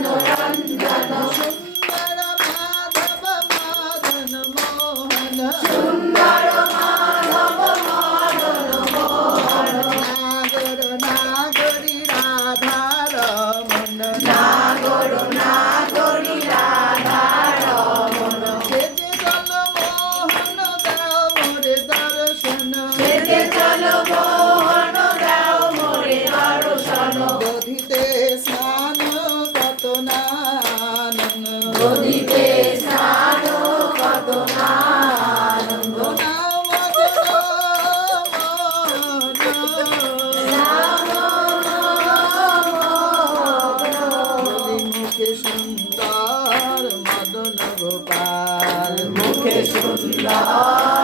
no, no. সুন্দর মদন গোপাল। মুখে সুন্দর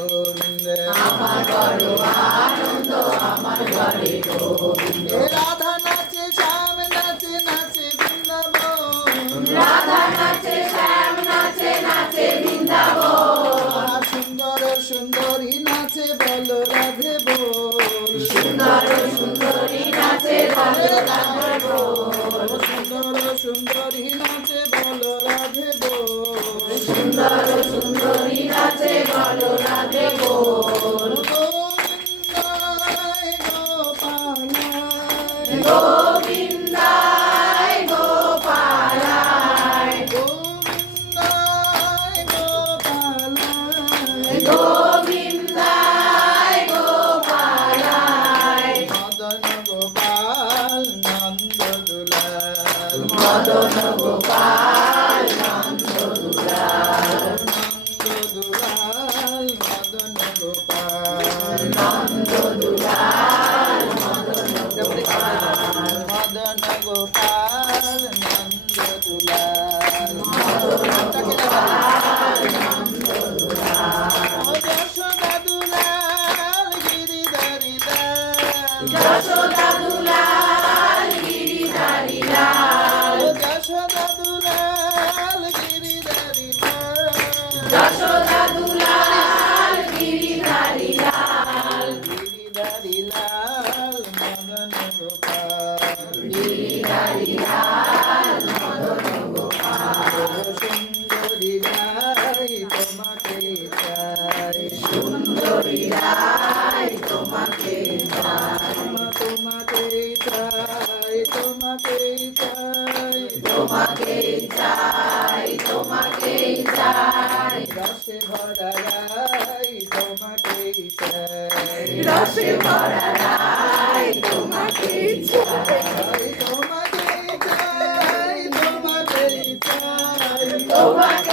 আনন্দ আমার ঘরে গোবিন্দ রাধা তোমাকেই চাই তোমাকেই চাই রসে ভরা রাই তোমাকেই চাই রসে ভরা তোমাকেই চাই তোমাকেই চাই তোমাকেই চাই তোমাকে